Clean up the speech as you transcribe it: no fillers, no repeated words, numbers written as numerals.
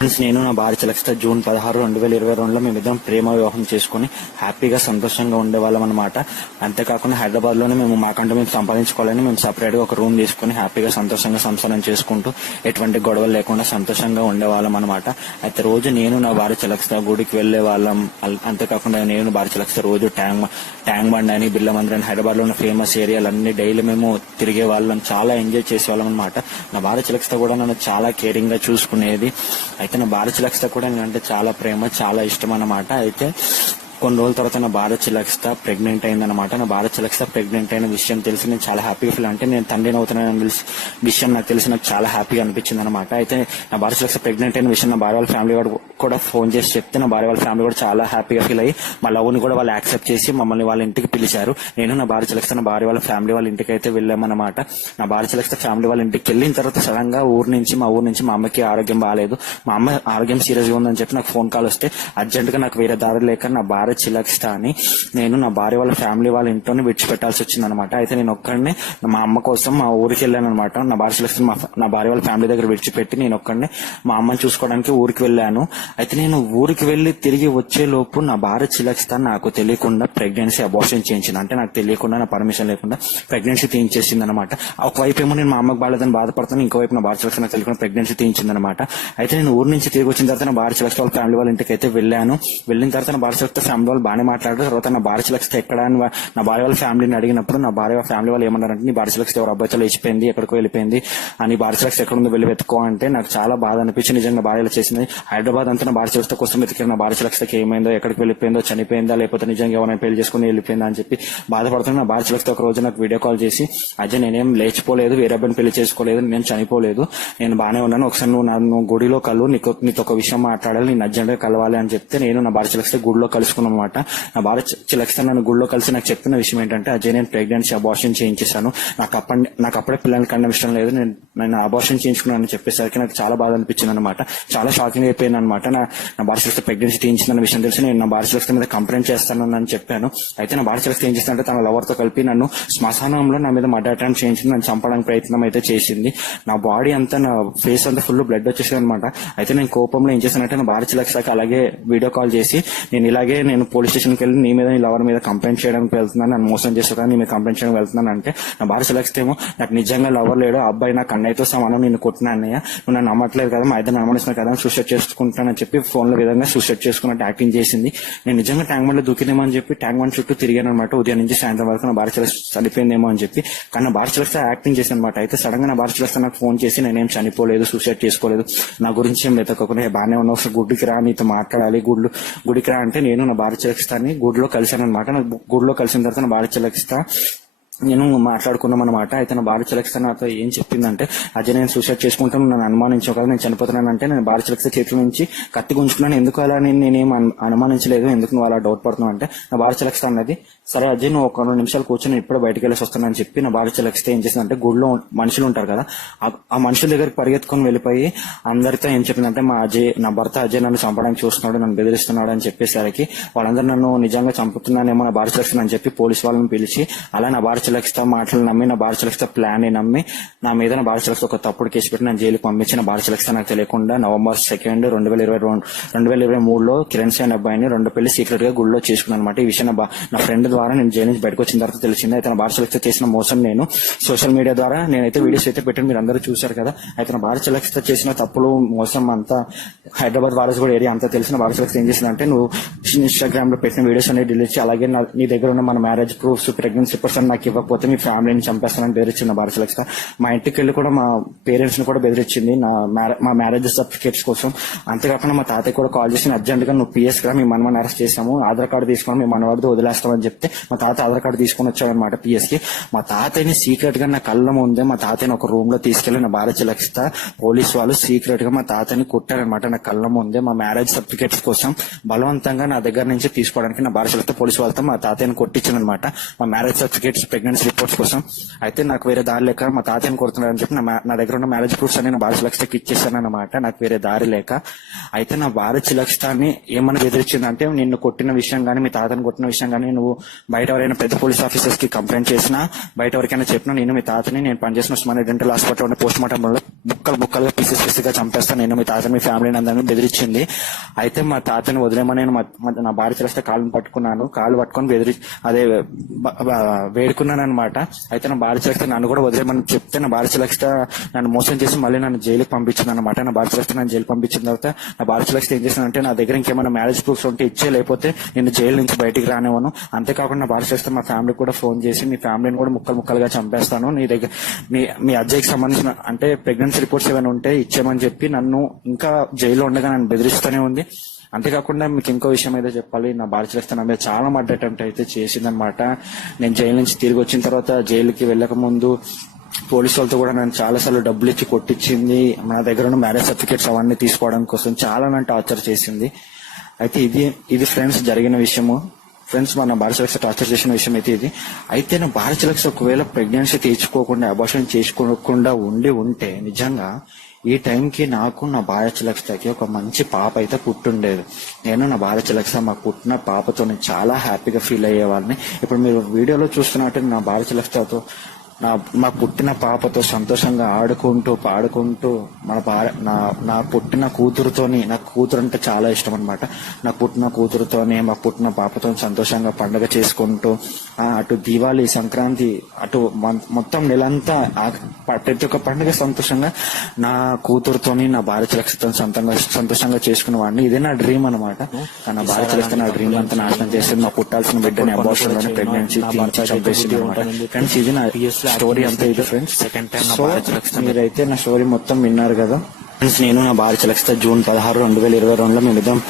Friends, నేను నా భార్య చలక్షిత జూన్ 16, 2022లో మేమిద్దరం ప్రేమ వివాహం చేసుకుని హ్యాపీగా సంతోషంగా ఉండేవాళ్ళం అనమాట. అంతేకాకుండా హైదరాబాద్ లోనే మేము మాకంటూ మేము సంపాదించుకోవాలని మేము సపరేట్ గా ఒక రూమ్ తీసుకుని హ్యాపీగా సంతోషంగా సంసారం చేసుకుంటూ ఎటువంటి గొడవలు లేకుండా సంతోషంగా ఉండేవాళ్ళం అనమాట. అయితే రోజు నేను నా భార్య చలక్షిత గుడికి వెళ్లే వాళ్ళం. అంతేకాకుండా నేను భార్య చలక్షిత రోజు ట్యాంక్ బండ్ అని, బిర్లా మందిర్ అని, హైదరాబాద్ లో ఉన్న ఫేమస్ ఏరియాలన్నీ డైలీ మేము తిరిగే వాళ్ళం. చాలా ఎంజాయ్ చేసేవాళ్ళం అనమాట. నా భార్య చలక్షిత కూడా నన్ను చాలా కేరింగ్ గా చూసుకునేది. అయితే నా భార్య చలక్షిత కూడా నేనంటే చాలా ప్రేమ, చాలా ఇష్టం అన్నమాట. అయితే కొన్ని రోజుల తర్వాత నా భార్య చలక్షిత ప్రెగ్నెంట్ అయిందనమాట. నా భార్య చలక్షిత ప్రెగ్నెంట్ అయిన విషయం తెలిసి నేను చాలా హ్యాపీగా ఫీల్, అంటే నేను తండ్రిని అవుతున్నానని విషయం నాకు తెలిసి నాకు చాలా హ్యాపీగా అనిపించింది అనమాట. అయితే నా భార్య చలక్షిత ప్రెగ్నెంట్ అయిన విషయం నా భార్య వాళ్ళ ఫ్యామిలీ కూడా ఫోన్ చేసి చెప్తే నా భార్య వాళ్ళ ఫ్యామిలీ కూడా చాలా హ్యాపీగా ఫీల్ అయ్యి మా లవ్ని కూడా వాళ్ళు యాక్సెప్ట్ చేసి మమ్మల్ని వాళ్ళ ఇంటికి పిలిచారు. నేను నా భార్య చలక్షిత నా భార్య వాళ్ళ ఫ్యామిలీ వాళ్ళ ఇంటికి అయితే వెళ్ళామన్నమాట. నా భార్య చలక్షిత ఫ్యామిలీ వాళ్ళ ఇంటికి వెళ్ళిన తర్వాత సడన్ గా మా ఊరు నుంచి మా అమ్మకి ఆరోగ్యం బాగాలేదు. మా అమ్మ ఆరోగ్యం సీరియస్ గా ఉందని చెప్పి నాకు ఫోన్ కాల్ వస్తే అర్జెంట్ గా నాకు వేరే దారి లేక నా భార్య చలక్షిత అని నేను నా భార్య వాళ్ళ ఫ్యామిలీ వాళ్ళ ఇంట్లోనే విడిచిపెట్టాల్సి వచ్చింది అనమాట. అయితే నేను ఒక్కడినే మా అమ్మ కోసం మా ఊరికి వెళ్ళాను అనమాట. నా భార్య చలక్షిత నా భార్య వాళ్ళ ఫ్యామిలీ దగ్గర విడిచిపెట్టి నేను ఒక్కడినే మా అమ్మని చూసుకోవడానికి ఊరికి వెళ్ళాను. అయితే నేను ఊరికి వెళ్లి తిరిగి వచ్చే లోపు నా భార్య చలక్షిత నాకు తెలియకుండా ప్రెగ్నెన్సీ అబార్షన్ చేయించింది. అంటే నాకు తెలియకుండా, నా పర్మిషన్ లేకుండా ప్రెగ్నెన్సీ తీయించేసింది అనమాట. ఒకవైపు ఏమో నేను మా అమ్మకి బాగాలేదని బాధపడతాను, ఇంకోవైపు నా భార్య చలక్షిత నాకు తెలియకుండా ప్రెగ్నెన్సీ తీయించింది అనమాట. అయితే నేను ఊరు నుంచి తిరిగి వచ్చిన తర్వాత నా భార్య చలక్షిత వాళ్ళ ఫ్యామిలీ వాళ్ళ ఇంటికి అయితే వెళ్ళాను. వెళ్ళిన తర్వాత నా భార్య చలక్షిత ఫ్యామిలీ వాళ్ళు బాగానే మాట్లాడారు. తర్వాత నా భార్య చలక్షిత ఎక్కడ అని నా భార్య వాళ్ళ ఫ్యామిలీని అడిగినప్పుడు నా భార్య ఫ్యామిలీ వాళ్ళు ఏమన్నారంటే, నీ భార్య చలక్షిత ఎవరు అబ్బాయితో లేచిపోయింది, ఎక్కడికో వెళ్ళిపోయింది అని, భార్య చలక్షిత ఎక్కడ ఉందో వెళ్ళి వెతుకో అంటే నాకు చాలా బాధ అనిపించి నిజంగా భార్యలు చేసింది. హైదరాబాద్ అంతా నా భార్య చలక్షిత కోసం వెతికారు. నా భార్య చలక్షితకి ఏమైందో, ఎక్కడికి వెళ్ళిపోయిందో, చనిపోయిందా లేకపోతే నిజంగా ఎవరైనా పెళ్లి చేసుకుని వెళ్ళిపోయిందా అని చెప్పి బాధపడుతున్నా. నా భార్య చలక్షిత ఒక రోజు నాకు వీడియో కాల్ చేసి, అజయ్ నేనేం లేచిపోలేదు, వేరే అబ్బాయిని పెళ్లి చేసుకోలేదు, నేను చనిపోలేదు, నేను బానే ఉన్నాను, ఒకసారి నువ్వు నన్ను గుడిలో కలు, నీతో ఒక విషయం మాట్లాడాలి, నేను అర్జెంట్ గా కలవాలి అని చెప్తే నేను నా భార్య చలక్షిత గుడిలో కలుసుకున్నాను అనమాట. నా భార్య చలక్షిత నన్ను గుడిలో కలిసి నాకు చెప్పిన విషయం ఏంటంటే, అజయ్ నేను ప్రెగ్నెన్సీ అబార్షన్ చేయించేశాను, నాకు అప్పుడే పిల్లల్ని కనడం ఇష్టం లేదు, నేను అబార్షన్ చేయించుకున్నానని చెప్పేసరికి నాకు చాలా బాధ అనిపించింది అనమాట. చాలా షాకింగ్ అయిపోయింది అనమాట. నా భార్య చలక్షిత ప్రెగ్నెన్సీ తీయించిందన్న విషయం తెలిసి నేను నా భార్య చలక్షిత మీద కంప్లైంట్ చేస్తానని చెప్పాను. అయితే నా భార్య చలక్షిత ఏం చేసిందంటే తన లవర్ తో కలిపి నన్ను శ్మశానంలో నా మీద మర్డర్ అటెంప్ట్ చేయించి నన్ను చంపడానికి ప్రయత్నం అయితే చేసింది. నా బాడీ అంతా, నా ఫేస్ అంతా ఫుల్ బ్లడ్ వచ్చేసింది అనమాట. అయితే నేను కోపంలో ఏం చేశానంటే నా భార్య చలక్షితకి అలాగే వీడియో కాల్ చేసి, నేను పోలీస్ స్టేషన్కి వెళ్ళి నీ మీద, నీ లవర్ మీద కంప్లైంట్ చేయడానికి వెళ్తున్నాను, నన్ను మోసం చేస్తాను, నేను కంప్లైంట్ చేయడానికి వెళ్తున్నాను అంటే నా భార్య చలక్షిత ఏమో నాకు నిజంగా లవర్ లేడు, అబ్బాయి నాకు అన్నయ్యతో సమానం, నేను కొట్టిన అన్నయ్య, నువ్వు నన్ను నమ్మట్లేదు కదా, మా ఇద్దరు అనుమానిస్తున్నా కదా, సూసైడ్ చేసుకుంటానని చెప్పి ఫోన్ లో విధంగా సూసైడ్ చేసుకున్నట్టు యాక్టింగ్ చేసింది. నేను నిజంగా ట్యాంక్ బండ్ లో దూకినేమో అని చెప్పి ట్యాంక్ బండ్ చుట్టూ తిరిగాను అనమాట. ఉదయం నుంచి సాయంత్రం వరకు నా భార్య చలక్షిత చనిపోయిందేమో అని చెప్పి. కానీ నా భార్య చలక్షిత యాక్టింగ్ చేసి అనమాట. అయితే సడన్ గా నా భార్య చలక్షిత నాకు ఫోన్ చేసి, నేనేం చనిపోలేదు, సూసైడ్ చేసుకోలేదు, నా గురించి ఏం వెతకకుండా బాగానే ఉన్నా, ఒకసారి గుడికి రా, నీతో మాట్లాడాలి, గుడికి రా అంటే నేను నా భార్య చలక్షితాన్ని గుడిలో కలిశాను అనమాట. నా గుడిలో కలిసిన తర్వాత నా భార్య చలక్షిత నేను మాట్లాడుకున్నాం అనమాట. అయితే నా భార్య చలక్షిత నాతో ఏం చెప్పిందంటే, అజయ్ నేను సూసైడ్ చేసుకుంటాను, నన్ను అనుమానించావు కదా, నేను చనిపోతున్నాను అంటే నేను భార్య చలక్షిత చేతుల నుంచి కత్తి గుంజుకున్నాను, ఎందుకు అలా నేనేం అనుమానించలేదు, ఎందుకు నువ్వు అలా డౌట్ పడుతున్నావు అంటే నా భార్య చలక్షిత అన్నది, సరే అజయ్ నువ్వు ఒక 2 నిమిషాలు కూర్చొని ఇప్పుడే బయటకు వెళ్ళేసి వస్తానని చెప్పి నా భార్య చలక్షిత ఏం చేసిందంటే, గుడిలో మనుషులు ఉంటారు కదా, ఆ మనుషుల దగ్గరికి పరిగెత్తుకొని వెళ్ళిపోయి అందరితో ఏం చెప్పిందంటే, నా భర్త అజయ్ నన్ను చంపడానికి చూస్తున్నాడు, నన్ను బెదిరిస్తున్నాడు అని చెప్పేసరికి వాళ్ళందరూ నన్ను నిజంగా చంపుతున్నానేమో నా భార్య చలక్షిత అని చెప్పి పోలీసు వాళ్ళని పిలిచి, అలా నా భార్య చలక్షిత మాటలు నమ్మి, నా భార్య చలక్షిత ప్లాన్ ని నమ్మి నా మీద నా భార్య చలక్షిత ఒక తప్పుడు కేసు పెట్టి నన్ను జైలుకి పంపించి, నా భార్య చలక్షిత నాకు తెలియకుండా నవంబర్ 2, 2023లో కిరణ్ సేన్ అబ్బాయిని 2 పెళ్లి సీక్రెట్ గా గుడిలో చేసుకున్నాను అనమాట. ఈ విషయం నా ఫ్రెండ్ ద్వారా నేను జైలు నుంచి బయటకు వచ్చిన తర్వాత తెలిసింది. అయితే నా భార్య చలక్షిత చేసిన మోసం నేను సోషల్ మీడియా ద్వారా నేనైతే వీడియోస్ అయితే పెట్టాను, మీరు అందరూ చూశారు కదా. అయితే నా భార్య చలక్షిత చేసిన తప్పులు, మోసం అంతా హైదరాబాద్ వారసుగూడ ఏరియా అంతా తెలిసిన భార్య చలక్షిత ఏం చేసిందంటే, నువ్వు ఇన్స్టాగ్రామ్ లో పెట్టిన వీడియోస్ అనేది డిలీట్ చేసి, అలాగే నీ దగ్గర ఉన్న మన మ్యారేజ్ ప్రూఫ్స్, ప్రెగ్నెన్సీ రిపోర్ట్స్ నాకు ఇవ్వకపోతే మీ ఫ్యామిలీని చంపేస్తానని బెదిరించింది నా భార్య చలక్షిత. మా ఇంటికి వెళ్ళి కూడా మా పేరెంట్స్ ని కూడా బెదిరించింది మా మ్యారేజ్ సర్టిఫికేట్స్ కోసం. అంతేకాకుండా మా తాతయ్య కూడా కాల్ చేసి, అర్జెంట్ గా నువ్వు పిఎస్ గా మీ మనవని అరెస్ట్ చేసాము, ఆధార్ కార్డు తీసుకొని మీ మనవాడితో వదిలేస్తామని చెప్తే మా తాత ఆధార్ కార్డు తీసుకుని వచ్చాడనమాట పిఎస్ కి. మా తాతయ్యని సీక్రెట్ గా నా కళ్ళ ముందే మా తాతయ్యని ఒక రూమ్ లో తీసుకెళ్లి నా భార్య చలక్షిత పోలీసు వాళ్ళు సీక్రెట్ గా మా తాతయ్యని కుట్టారనమాట. నా కళ్ళ ముందే మా మ్యారేజ్ సర్టిఫికేట్స్ కోసం బలవంతంగా నా దగ్గర నుంచి తీసుకోవడానికి నా భార్య చలక్షిత పోలీసు వాళ్ళతో మా తాతయ్యని కొట్టించిందనమాట. మా మ్యారేజ్ సర్టిఫికేట్స్ ప్రెగ్నెన్సీ రిపోర్ట్స్ కోసం. అయితే నాకు వేరే దారి లేక మా తాతయ్యని కొడుతున్నారని చెప్పి నా దగ్గర ఉన్న మ్యారేజ్ ప్రూఫ్స్ అన్ని నా భార్య చిలక్షకి ఇచ్చేసాను అనమాట. నాకు వేరే దారి లేక. అయితే నా భార్య చిలక్షని ఏమని బెదిరించిందంటే, నిన్ను కొట్టిన విషయం కానీ మీ తాతని కొట్టిన విషయం కానీ నువ్వు బయట ఎవరైనా పెద్ద పోలీస్ ఆఫీసర్స్ కి కంప్లైంట్ చేసినా, బయట ఎవరికైనా చెప్పినా నేను మీ తాతని నేను పనిచేసిన Osmania dental hospital post mortem వల్ల ముక్కలుగా పీసెస్ గా చంపేస్తాను నేను, మీ తాతని మీ ఫ్యామిలీని అందరినీ బెదిరించింది. అయితే మా తాతని వదిలేమని నేను నా భార్య చిలక్ష కాళ్ళని పట్టుకున్నాను. కాళ్ళు పట్టుకొని వేడుకున్నాను అనమాట. అయితే నా భార్య చిలక్ష నన్ను కూడా వదిలేమని చెప్తే నా భార్య చిలక్ష నన్ను మోసం చేసి మళ్ళీ నన్ను జైలుకి పంపించింది అనమాట. నా భార్య చిలక్ష నన్ను జైలు పంపించిన తర్వాత నా భార్య చిలక్ష ఏం చేసిందంటే, నా దగ్గర ఇంకేమైనా మ్యారేజ్ ప్రూఫ్స్ ఉంటే ఇచ్చే, లేకపోతే నేను జైలు నుంచి బయటికి రానివ్వను. అంతేకాకుండా నా భార్య చిలక్ష మా ఫ్యామిలీ కూడా ఫోన్ చేసి మీ ఫ్యామిలీని కూడా ముక్కలుగా చంపేస్తాను, నీ దగ్గర మీ అజ్జయ్కి సంబంధించిన అంటే ప్రెగ్నెన్సీ రిపోర్ట్స్ ఏమైనా ఉంటే ఇచ్చేయమని చెప్పి నన్ను ఇంకా జైల్లో ఉండగా నన్ను బెదిరిస్తూనే ఉంది. అంతేకాకుండా మీకు ఇంకో విషయం అయితే చెప్పాలి, నా భార్య చిలక్ష నా మీద చాలా మర్డర్ అటెంప్ట్ అయితే చేసిందనమాట. నేను జైలు నుంచి తిరిగి వచ్చిన తర్వాత జైలుకి వెళ్ళక ముందు పోలీసు వాళ్ళతో కూడా నన్ను చాలా సార్లు డబ్బులు ఇచ్చి కొట్టించింది. నా దగ్గర ఉన్న మ్యారేజ్ సర్టిఫికేట్స్ అవన్నీ తీసుకోవడం కోసం చాలా నన్ను టార్చర్ చేసింది. అయితే ఇది ఫ్రెండ్స్ జరిగిన విషయము. ఫ్రెండ్స్, మన భార్య చిలక్ష టార్చర్ చేసిన విషయం అయితే ఇది. అయితే నా భార్య చిలక్ష ఒకవేళ ప్రెగ్నెన్సీ తీర్చుకోకుండా అబార్షన్ చేసుకోకుండా ఉంటే నిజంగా ఈ టైంకి నాకు నా భార్య చిలక్షకి ఒక మంచి పాప అయితే పుట్టుండేది. నేను నా భార్య చిలక్ష మా పుట్టిన పాపతో నేను చాలా హ్యాపీగా ఫీల్ అయ్యేవాడిని. ఇప్పుడు మీరు వీడియోలో చూస్తున్నట్టు నా భార్య చిలక్షతో మా పుట్టిన పాపతో సంతోషంగా ఆడుకుంటూ పాడుకుంటూ నా పుట్టిన కూతురుతోని, నాకు కూతురు అంటే చాలా ఇష్టం అనమాట, నా పుట్టిన కూతురుతోని మా పుట్టిన పాపతో సంతోషంగా పండుగ చేసుకుంటూ అటు దీవాళి, సంక్రాంతి, అటు మొత్తం నెలంతా ప్రతి ఒక్క పండుగ సంతోషంగా నా కూతురుతోని నా భార్య చిలక్షతో సంతోషంగా చేసుకునే వాడిని. ఇదే నా డ్రీమ్ అనమాట. నా భార్య చిలక్ష నా డ్రీమ్ అంతా నాశనం చేసింది. మా పుట్టాల్సిన బిడ్డని అబార్షన్ లోనే ప్రెగ్నెన్సీ చంపేసింది అనమాట. ఫ్రెండ్స్, ఇది నా స్టోరీ అంతా ఇది ఫ్రెండ్స్. సో మీరైతే నా స్టోరీ మొత్తం విన్నారు కదా ఫ్రెండ్స్. నేను నా భార్య చిలక్ష జూన్ 16, 2022 మేమిద్దరం